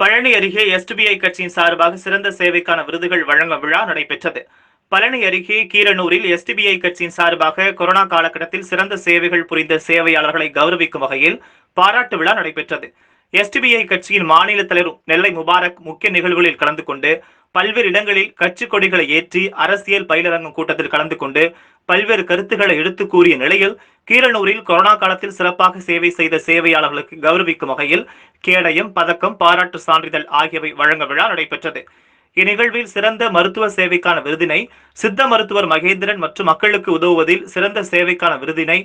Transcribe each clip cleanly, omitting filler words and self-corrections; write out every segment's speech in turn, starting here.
பழனி அருகே எஸ்டிபிஐ கட்சியின் சார்பாக சிறந்த சேவைக்கான விருதுகள் வழங்கும் விழா நடைபெற்றது. பழனி அருகே கீரனூரில் எஸ்டிபிஐ கட்சியின் சார்பாக கொரோனா காலகட்டத்தில் சிறந்த சேவைகள் புரிந்த சேவையாளர்களை கௌரவிக்கும் வகையில் பாராட்டு விழா நடைபெற்றது. எஸ்டிபிஐ கட்சியின் மாநில தலைவர் நெல்லை முபாரக் முக்கிய நிகழ்வுகளில் கலந்து கொண்டு பல்வேறு இடங்களில் கட்சி கொடிகளை ஏற்றி அரசியல் பயிலரங்கும் கூட்டத்தில் கலந்து கொண்டு பல்வேறு கருத்துக்களை எடுத்து கூறிய நிலையில் கீரனூரில் கொரோனா காலத்தில் சிறப்பாக சேவை செய்த சேவையாளர்களுக்கு கௌரவிக்கும் வகையில் கேடயம், பதக்கம், பாராட்டு சான்றிதழ் ஆகியவை வழங்க விழா நடைபெற்றது. இந்நிகழ்வில் சிறந்த மருத்துவ சேவைக்கான விருதினை சித்த மருத்துவர் மகேந்திரன் மற்றும் மக்களுக்கு உதவுவதில் சிறந்த சேவைக்கான விருதினை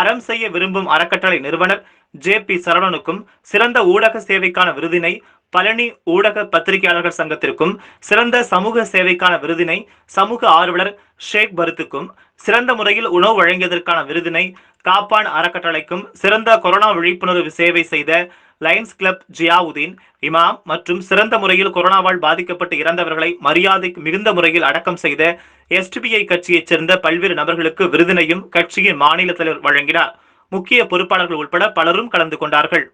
அறம் செய்ய விரும்பும் அறக்கட்டளை நிறுவனர் JP சரவணனுக்கும், சிறந்த ஊடக சேவைக்கான விருதினை பழனி ஊடக பத்திரிகையாளர்கள் சங்கத்திற்கும், சிறந்த சமூக சேவைக்கான விருதினை சமூக ஆர்வலர் ஷேக் பருத்துக்கும், சிறந்த முறையில் உணவு வழங்கியதற்கான விருதினை காப்பான் அறக்கட்டளைக்கும், சிறந்த கொரோனா விழிப்புணர்வு சேவை செய்த லயன்ஸ் கிளப் ஜியாவுதீன் இமாம் மற்றும் சிறந்த முறையில் கொரோனாவால் பாதிக்கப்பட்டு இறந்தவர்களை மரியாதை மிகுந்த முறையில் அடக்கம் செய்த எஸ்டிபிஐ கட்சியைச் சேர்ந்த பல்வேறு நபர்களுக்கு விருதினையும் கட்சியின் மாநில தலைவர் வழங்கினார். முக்கிய பொறுப்பாளர்கள் உட்பட பலரும் கலந்து கொண்டார்கள்.